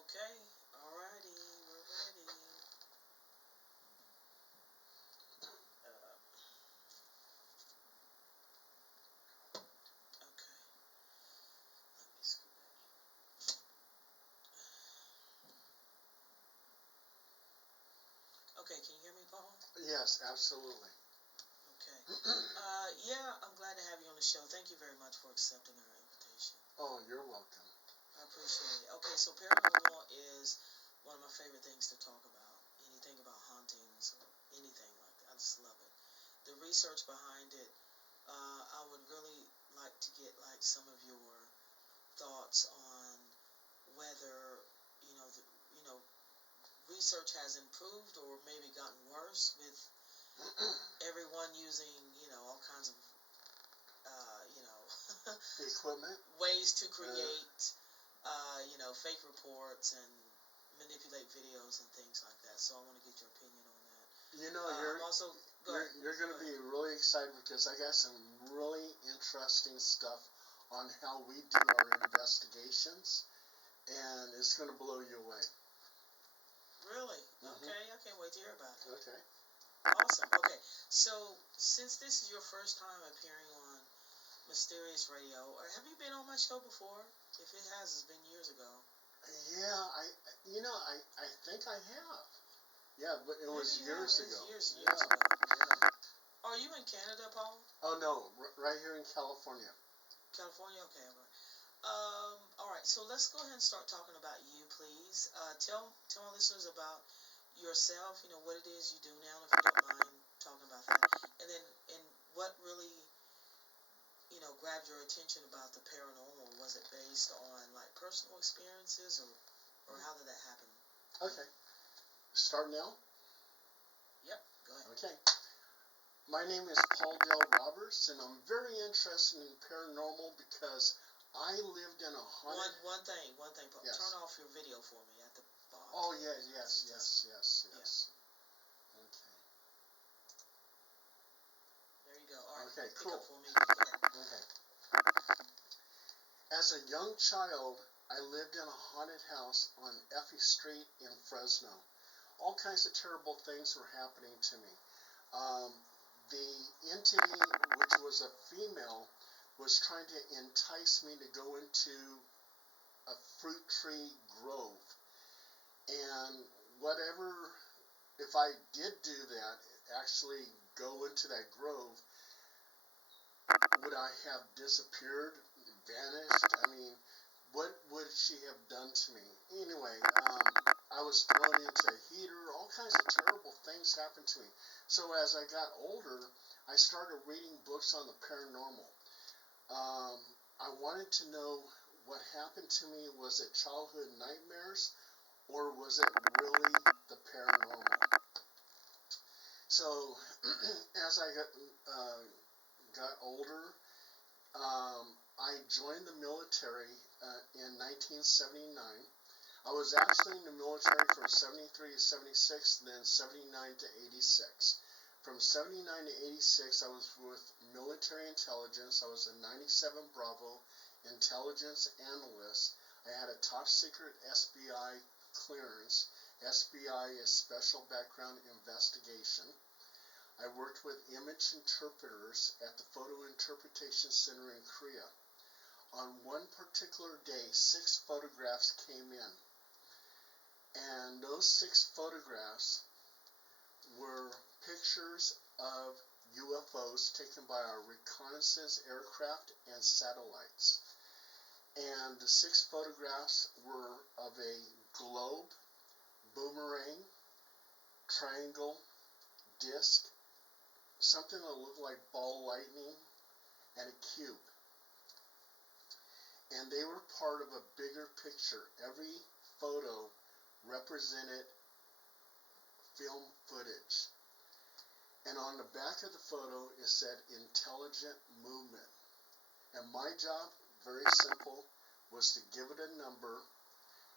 Okay, alrighty, we're ready. Uh, okay, let me scoot back here. Okay, can you hear me, Paul? Yes, absolutely. Okay. Yeah, I'm glad to have you on the show. Thank you very much for accepting our invitation. Oh, you're welcome. I appreciate it. Okay, so paranormal is one of my favorite things to talk about. Anything about hauntings or anything like that. I just love it. The research behind it, I would really like to get like some of your thoughts on whether you know the, you know research has improved or maybe gotten worse with everyone using all kinds of Equipment? ways to create fake reports and manipulate videos and things like that. So I want to get your opinion on that. You know, I'm also you're going to be really excited because I got some really interesting stuff on how we do our investigations, and it's going to blow you away. Really? Mm-hmm. Okay, I can't wait to hear about it. Okay. Awesome. Okay, so since this is your first time appearing on Mysterious Radio, or have you been on my show before? If it has, it's been years ago. Yeah, I think I have. Yeah, but it was Maybe years it ago. was years Yeah. ago. Yeah. Are you in Canada, Paul? Oh no, right here in California. California? Okay, all right. All right, so let's go ahead and start talking about you, please. Tell our listeners about yourself, what it is you do now, if you don't mind talking about that. And what really, grabbed your attention about the paranormal? Was it based on, like, personal experiences, or how did that happen? Okay. Start now? Yep, go ahead. Okay. My name is Paul Dale Roberts, and I'm very interested in paranormal because I lived in a haunted... One thing, Paul. Yes. Turn off your video for me at the bottom. Oh, yes. Yeah. Okay. There you go. All right. Okay, Pick cool. up for me. Go ahead. Okay. As a young child, I lived in a haunted house on Effie Street in Fresno. All kinds of terrible things were happening to me. The entity, which was a female, was trying to entice me to go into a fruit tree grove. And whatever, if I did do that, actually go into that grove, would I have disappeared, vanished? I mean, what would she have done to me? Anyway, I was thrown into a heater. All kinds of terrible things happened to me. So as I got older, I started reading books on the paranormal. I wanted to know what happened to me. Was it childhood nightmares, or was it really the paranormal? So as I got older, I joined the military in 1979. I was actually in the military from 73 to 76, then 79 to 86. From 79 to 86, I was with military intelligence. I was a 97 Bravo intelligence analyst. I had a top secret SBI clearance. SBI is Special Background Investigation. I worked with image interpreters at the Photo Interpretation Center in Korea. On one particular day, 6 photographs came in. And those 6 photographs were pictures of UFOs taken by our reconnaissance aircraft and satellites. And the 6 photographs were of a globe, boomerang, triangle, disc, something that looked like ball lightning, and a cube. And they were part of a bigger picture. Every photo represented film footage. And on the back of the photo it said intelligent movement. And my job, very simple, was to give it a number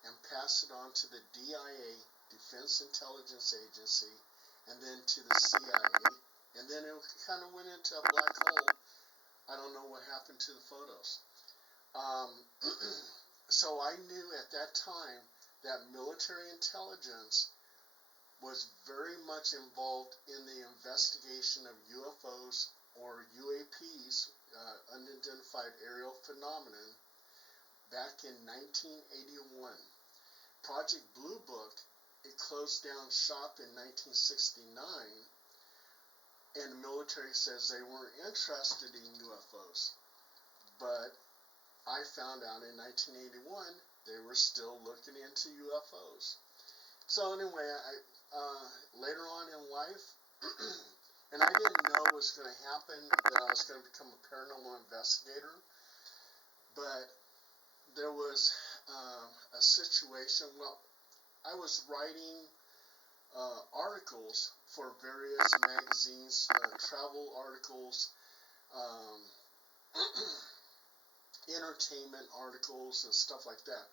and pass it on to the DIA, Defense Intelligence Agency, and then to the CIA. And then it kind of went into a black hole. I don't know what happened to the photos. So I knew at that time that military intelligence was very much involved in the investigation of UFOs or UAPs, unidentified aerial phenomenon, back in 1981. Project Blue Book, it closed down shop in 1969, and the military says they weren't interested in UFOs. But I found out in 1981 they were still looking into UFOs. So anyway, later on in life, and I didn't know it was going to happen, that I was going to become a paranormal investigator, but there was a situation. Well, I was writing articles for various magazines, travel articles, um, entertainment articles, and stuff like that.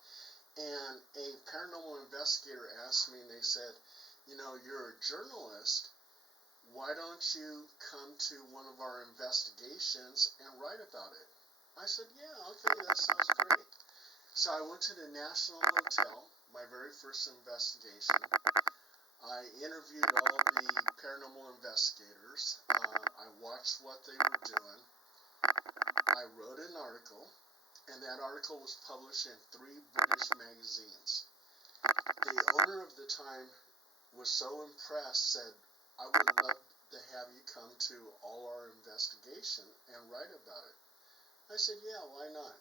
And a paranormal investigator asked me, and they said, you know, you're a journalist. Why don't you come to one of our investigations and write about it? I said, yeah, okay, that sounds great. So I went to the National Hotel, my very first investigation. I interviewed all the paranormal investigators. I watched what they were doing. I wrote an article, and that article was published in 3 British magazines. The owner of the time was so impressed, said, I would love to have you come to all our investigation and write about it. I said, yeah, why not?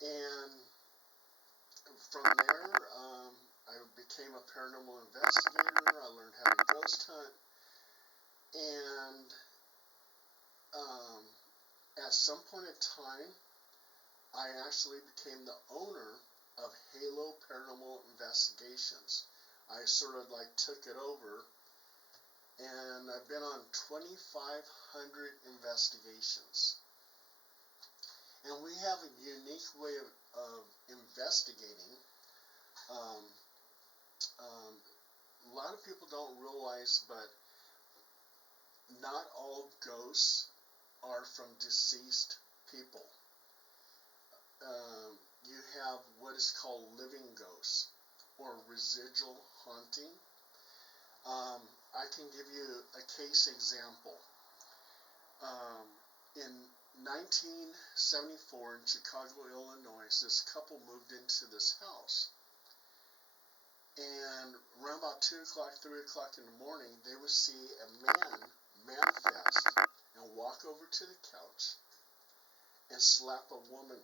And from there, I became a paranormal investigator. I learned how to ghost hunt. And at some point in time, I actually became the owner of Halo Paranormal Investigations. I sort of like took it over, and I've been on 2,500 investigations. And we have a unique way of investigating. Um, a lot of people don't realize, but not all ghosts are from deceased people. You have what is called living ghosts or residual haunting. I can give you a case example. In 1974 in Chicago, Illinois, this couple moved into this house. And around about 2 o'clock, 3 o'clock in the morning, they would see a man manifest and walk over to the couch and slap a woman.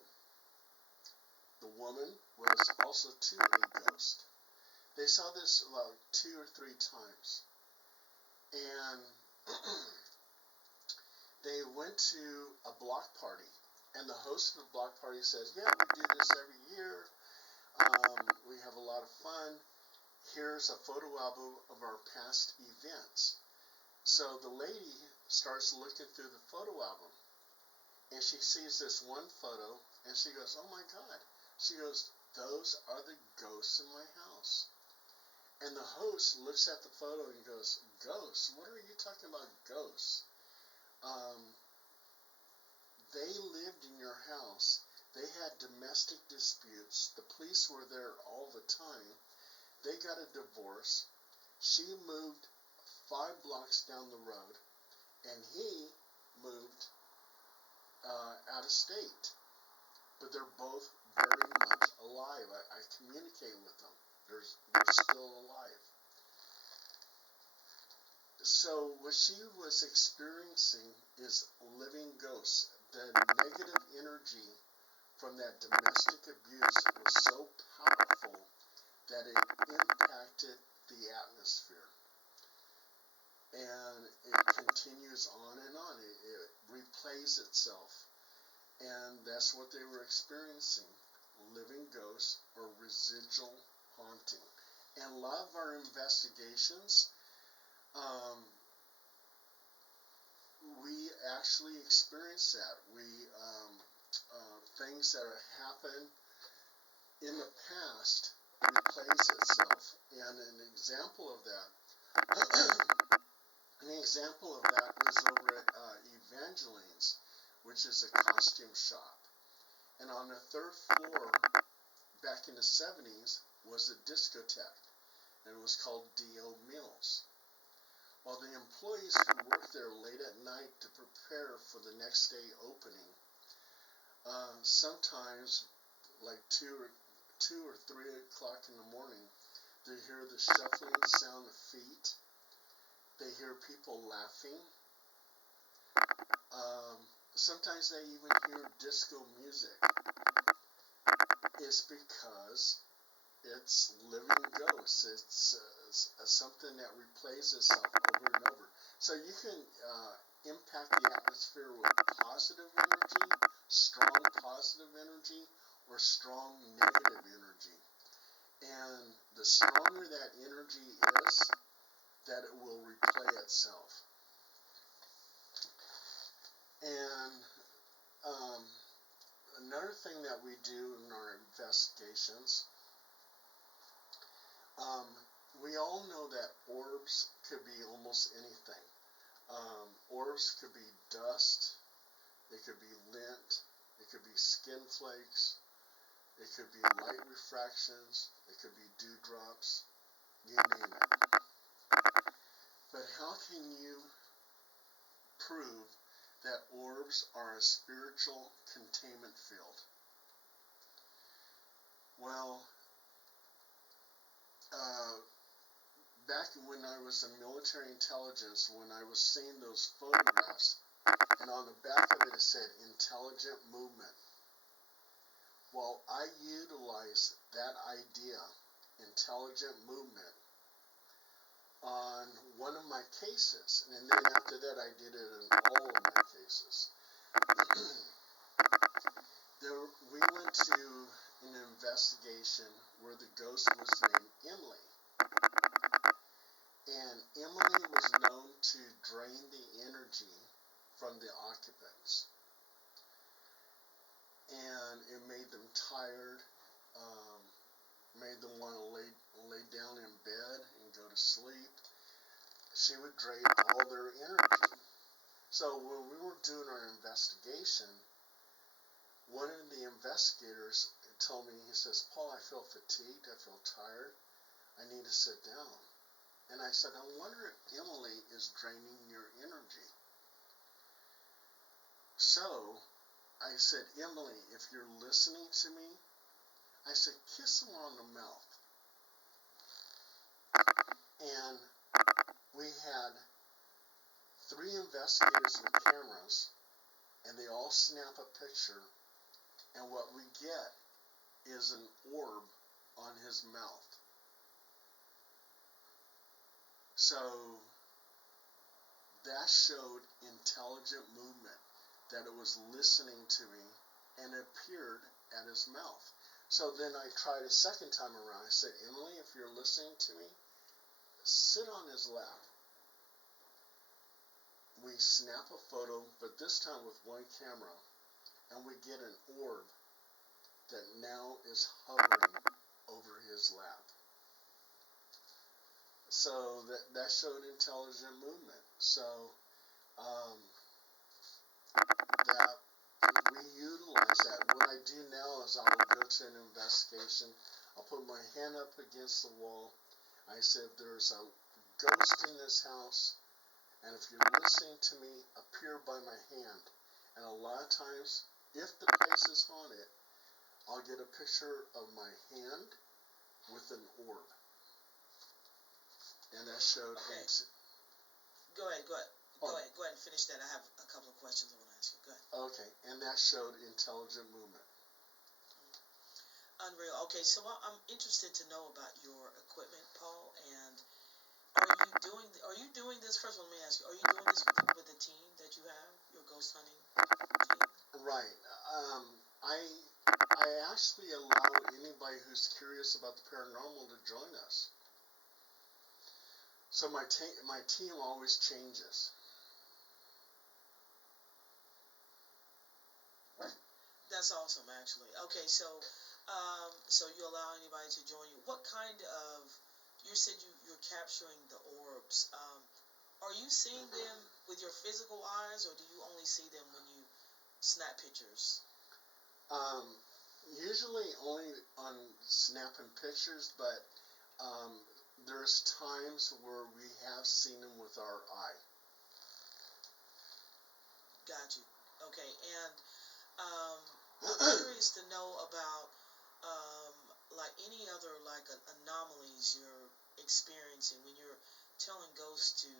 The woman was also too a ghost. They saw this about 2 or 3 times. And they went to a block party. And the host of the block party says, yeah, we do this every year. We have a lot of fun. Here's a photo album of our past events. So the lady starts looking through the photo album. And she sees this one photo. And she goes, oh my God. She goes, those are the ghosts in my house. And the host looks at the photo and goes, ghosts? What are you talking about, ghosts? They lived in your house. They had domestic disputes. The police were there all the time. They got a divorce. She moved 5 blocks down the road, and he moved out of state. But they're both very much alive. I communicate with them. They're still alive. So what she was experiencing is living ghosts. The negative energy from that domestic abuse was so powerful that it impacted the atmosphere. And it continues on and on. It replays itself. And that's what they were experiencing. Living ghosts or residual haunting. And a lot of our investigations, we actually experience that. Things that have happened in the past replays itself. And an example of that is over at Evangeline's, which is a costume shop. And on the 3rd floor, back in the 70s, was a discotheque, and it was called D.O. Mills. While the employees who worked there late at night to prepare for the next day opening, sometimes like 2 or 3 o'clock in the morning, they hear the shuffling sound of feet. They hear people laughing. Um, Sometimes they even hear disco music. It's because it's living ghosts. It's something that replays itself over and over. So you can impact the atmosphere with positive energy, strong positive energy, or strong negative energy. And the stronger that energy is, that it will replay itself. And um, another thing that we do in our investigations, um, we all know that orbs could be almost anything. Orbs could be dust, it could be lint, it could be skin flakes, it could be light refractions, it could be dewdrops, you name it. But how can you prove that orbs are a spiritual containment field? Well, uh, back when I was in military intelligence, when I was seeing those photographs, and on the back of it said intelligent movement. Well, I utilized that idea, intelligent movement, on one of my cases, and then after that I did it in all of my cases. We went to an investigation where the ghost was named Emily. And Emily was known to drain the energy from the occupants. And it made them tired, made them want to lay down in bed and go to sleep. She would drain all their energy. So when we were doing our investigation, one of the investigators told me, he says, "Paul, I feel fatigued, I feel tired, I need to sit down." And I said, "I wonder if Emily is draining your energy." So I said, "Emily, if you're listening to me," I said, "kiss him on the mouth." And we had 3 investigators with cameras, and they all snap a picture, and what we get is an orb on his mouth. So that showed intelligent movement, that it was listening to me, and it appeared at his mouth. So then I tried a second time around. I said, "Emily, if you're listening to me, sit on his lap." We snap a photo, but this time with one camera, and we get an orb that now is hovering over his lap. So that showed intelligent movement. So that we utilize that. What I do now is I will go to an investigation. I'll put my hand up against the wall. I said, "If there's a ghost in this house, and if you're listening to me, appear by my hand." And a lot of times, if the place is haunted, I'll get a picture of my hand with an orb. And that showed. Okay. Go ahead and finish that. I have a couple of questions I want to ask you. Go ahead. Okay, and that showed intelligent movement. Unreal. Okay, so I'm interested to know about your equipment, Paul, and are you doing this? First of all, let me ask you, are you doing this with the team that you have, your ghost hunting team? Right. I actually allow anybody who's curious about the paranormal to join us. So my team always changes. That's awesome, actually. Okay, so you allow anybody to join you. What kind of, you said you're capturing the orbs. Are you seeing them with your physical eyes, or do you only see them when you snap pictures? Um, Usually only on snapping pictures, but um, there's times where we have seen them with our eye. Got you. Okay, and I'm curious to know about um, like any other like anomalies you're experiencing when you're telling ghosts to,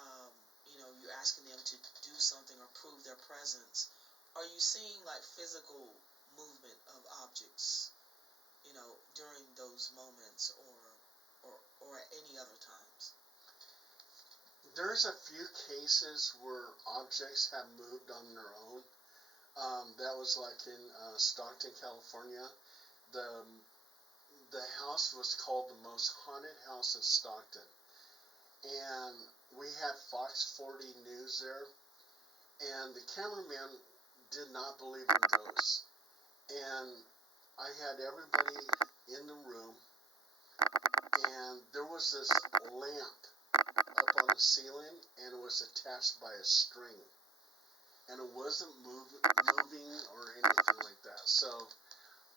um, you're asking them to do something or prove their presence. Are you seeing like physical movement of objects, during those moments or at any other times? There's a few cases where objects have moved on their own. That was like in Stockton, California. The the house was called the most haunted house in Stockton, and we had Fox 40 News there, and the cameraman did not believe in ghosts, and I had everybody in the room, and there was this lamp up on the ceiling, and it was attached by a string, and it wasn't moving or anything like that. So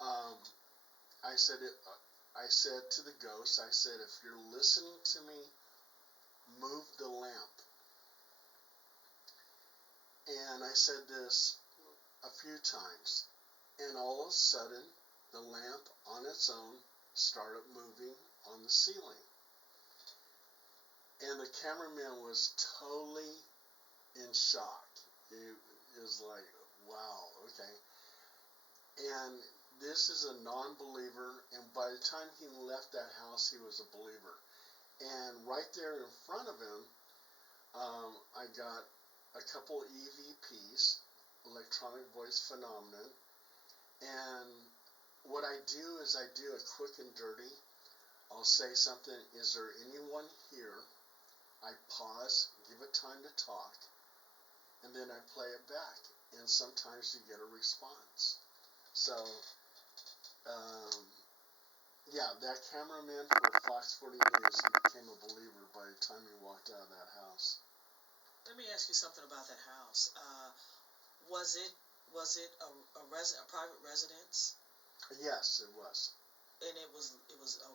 um, I said it. I said to the ghost, I said, if you're listening to me, move the lamp. And I said this a few times, and all of a sudden, the lamp on its own started moving on the ceiling. And the cameraman was totally in shock. It was like, wow, okay. And this is a non-believer, and by the time he left that house, he was a believer. And right there in front of him, I got a couple EVPs, electronic voice phenomenon, and what I do is I do a quick and dirty. I'll say something, is there anyone here? I pause, give it time to talk, and then I play it back, and sometimes you get a response. So, um, yeah, that cameraman for Fox 40 News, he became a believer by the time he walked out of that house. Let me ask you something about that house. Was it a private residence? Yes, it was. And it was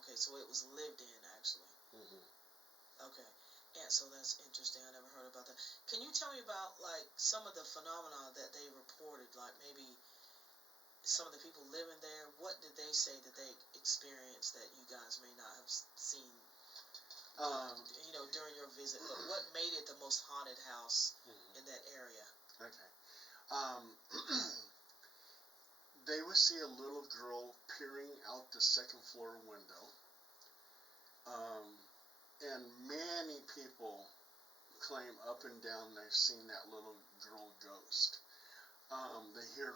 okay. So it was lived in actually. Mm-hmm. Okay. And so that's interesting. I never heard about that. Can you tell me about like some of the phenomena that they reported? Like maybe some of the people living there. What did they say that they experienced that you guys may not have seen? Um, During your visit. But what made it the most haunted house mm-hmm. in that area? Okay. Um, they would see a little girl peering out the second floor window. Um, and many people claim up and down they've seen that little girl ghost. They hear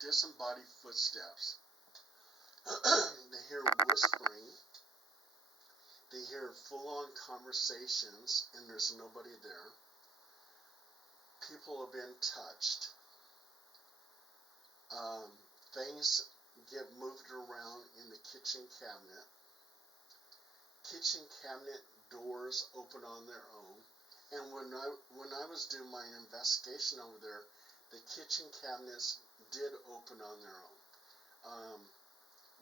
disembodied footsteps. They hear whispering. They hear full-on conversations, and there's nobody there. People have been touched. Um, Things get moved around in the kitchen cabinet. Kitchen cabinet doors open on their own. And when I was doing my investigation over there, the kitchen cabinets did open on their own.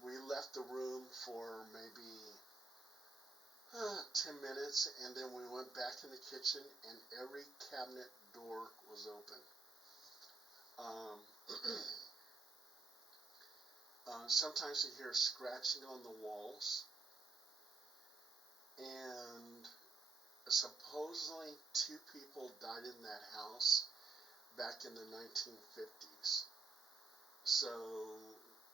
We left the room for maybe 10 minutes, and then we went back in the kitchen, and every cabinet door was open. Um, Sometimes you hear scratching on the walls, and supposedly 2 people died in that house back in the 1950s. So,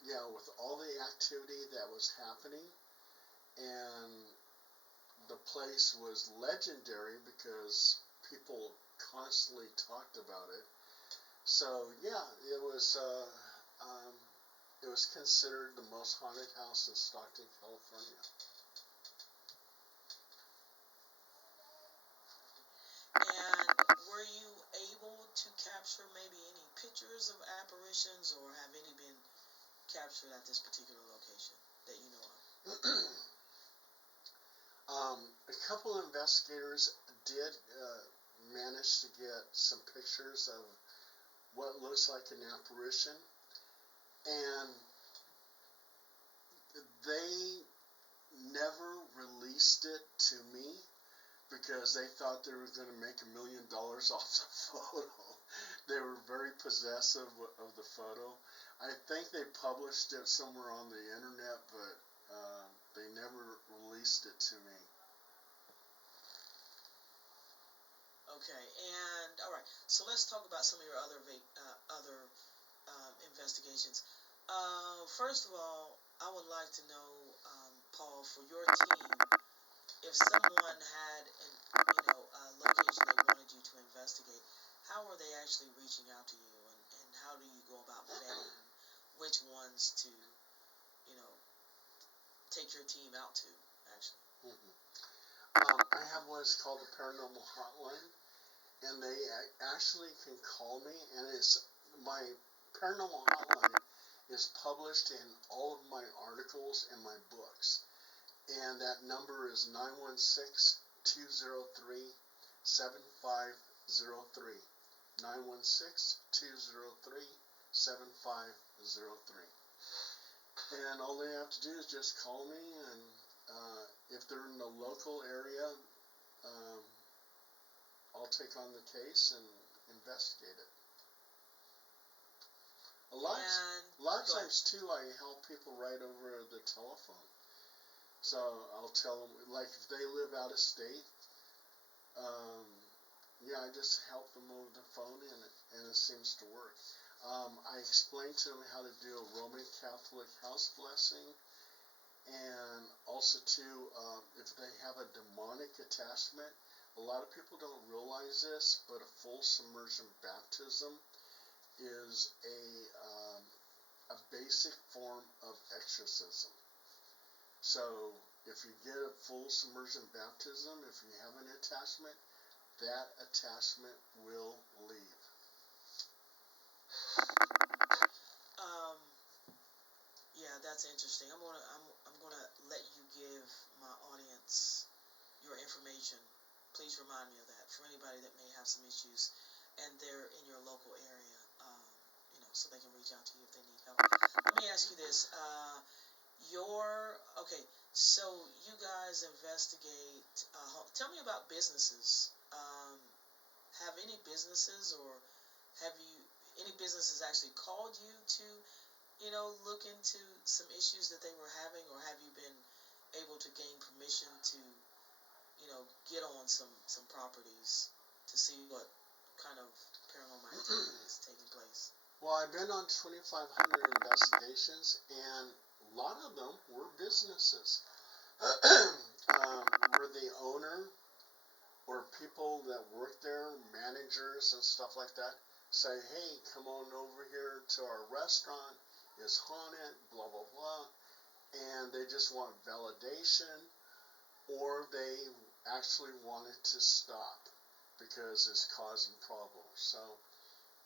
yeah, with all the activity that was happening, and the place was legendary because people constantly talked about it. So, yeah, it was considered the most haunted house in Stockton, California. And were you able to capture maybe any pictures of apparitions, or have any been captured at this particular location that you know of? A couple investigators did manage to get some pictures of what looks like an apparition. and they never released it to me because they thought they were going to make $1 million off the photo. They were very possessive of the photo. I think they published it somewhere on the internet, but they never released it to me. Okay, and all right. So let's talk about some of your other investigations. First of all, I would like to know, Paul, for your team, if someone had a location they wanted you to investigate, how are they actually reaching out to you, and how do you go about vetting which ones to take your team out to, actually? Mm-hmm. I have what is called the paranormal hotline, and they actually can call me, and it's my paranormal hotline is published in all of my articles and my books, and that number is 916-203-7503. 916-203-7503. And all they have to do is just call me, and if they're in the local area, um, I'll take on the case and investigate it. A lot of times too, I help people right over the telephone. So I'll tell them, like if they live out of state, um, yeah, I just help them over the phone, and it seems to work. I explain to them how to do a Roman Catholic house blessing, and also too, if they have a demonic attachment. A lot of people don't realize this, but a full submersion baptism is a basic form of exorcism. So if you get a full submersion baptism, if you have an attachment, that attachment will leave. Um, yeah, that's interesting. I'm gonna let you give my audience your information. Please remind me of that for anybody that may have some issues, and they're in your local area. So they can reach out to you if they need help. Let me ask you this: okay, so you guys investigate. Tell me about businesses. Have any businesses, or have you any businesses actually called you to look into some issues that they were having, or have you been able to gain permission to get on some properties to see what kind of paranormal activity is taking place? Well, I've been on 2,500 investigations, and a lot of them were businesses. Where the owner or people that work there, managers and stuff like that, say, hey, come on over here to our restaurant, it's haunted, blah, blah, blah, and they just want validation, or they actually want it to stop because it's causing problems. So,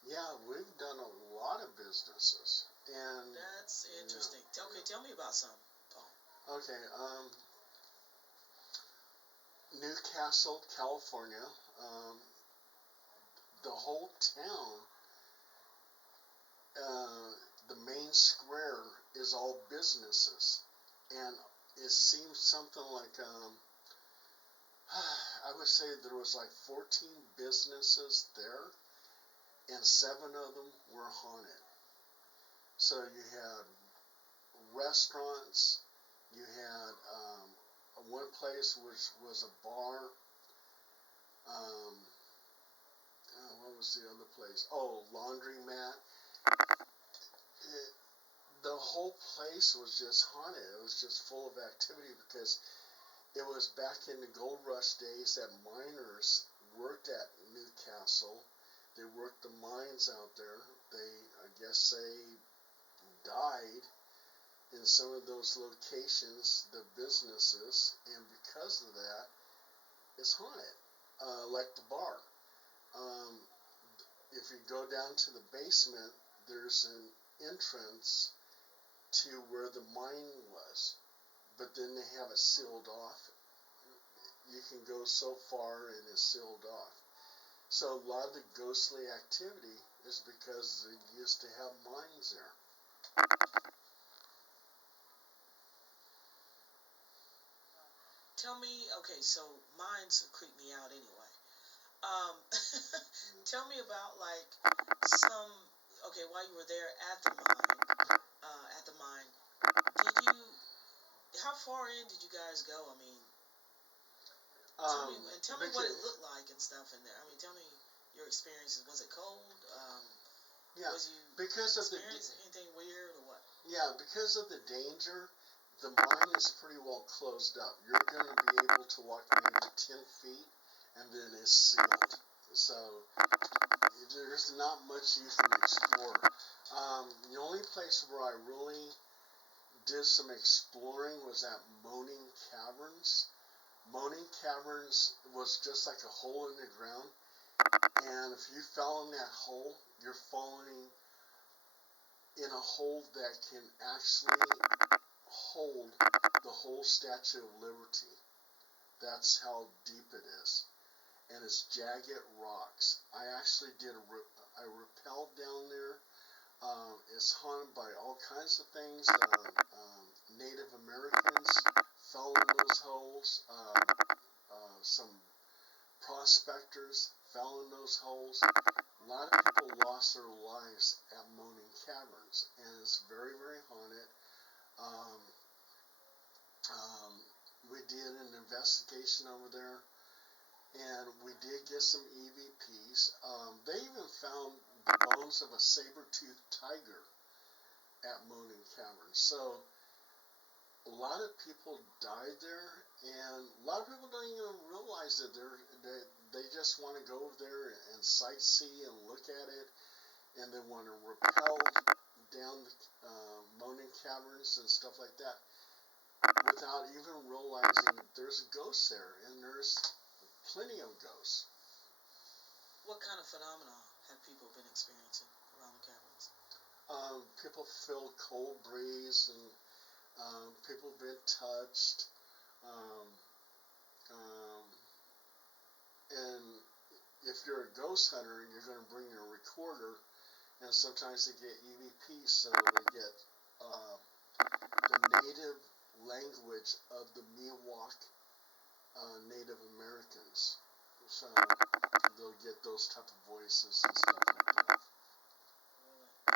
yeah, we've done a lot of businesses. And that's interesting. Yeah. Okay, tell me about some, Paul. Okay, Newcastle, California. The whole town, the main square is all businesses, and it seems something like I would say there was like 14 businesses there, and 7 of them were haunted. So you had restaurants, you had one place which was a bar. Um, what was the other place? Oh, laundromat. The whole place was just haunted. It was just full of activity because it was back in the gold rush days that miners worked at Newcastle. They worked the mines out there. I guess they died in some of those locations, the businesses, and because of that, it's haunted. Like the bar. Um, if you go down to the basement, there's an entrance to where the mine was, but then they have it sealed off. You can go so far and it's sealed off. So a lot of the ghostly activity is because they used to have mines there. Tell me, okay, so mines creep me out anyway. Um, tell me about like some. Okay, while you were there at the mine, did you? How far in did you guys go? I mean, tell me what it Because, looked like and stuff in there. I mean, tell me your experiences. Was it cold? yeah, Was you because of the experience anything weird or what? yeah, because of the danger, the mine is pretty well closed up. You're going to be able to walk maybe 10 feet, and then it's sealed. So there's not much you can explore. The only place where I really did some exploring was at Moaning Caverns. Moaning Caverns was just like a hole in the ground, and if you fell in that hole, you're falling in a hole that can actually hold the whole Statue of Liberty. That's how deep it is, and it's jagged rocks. I actually did I rappelled down there. It's haunted by all kinds of things. Native Americans fell in those holes. Some prospectors fell in those holes. A lot of people lost their lives at Moaning Caverns, and it's very, very haunted. Um, um, we did an investigation over there, and we did get some EVPs. They even found the bones of a saber-toothed tiger at Moaning Caverns. So a lot of people died there, and a lot of people don't even realize that they just want to go over there and sightsee and look at it, and they want to rappel down the Moaning Caverns and stuff like that without even realizing that there's ghosts there, and there's plenty of ghosts. What kind of phenomena have people been experiencing around the caverns? People feel cold breeze, and people been touched. Um, um, and if you're a ghost hunter, you're going to bring your recorder, and sometimes they get EVPs, so they get uh, the native language of the Miwok Native Americans. So they'll get those type of voices and stuff like that.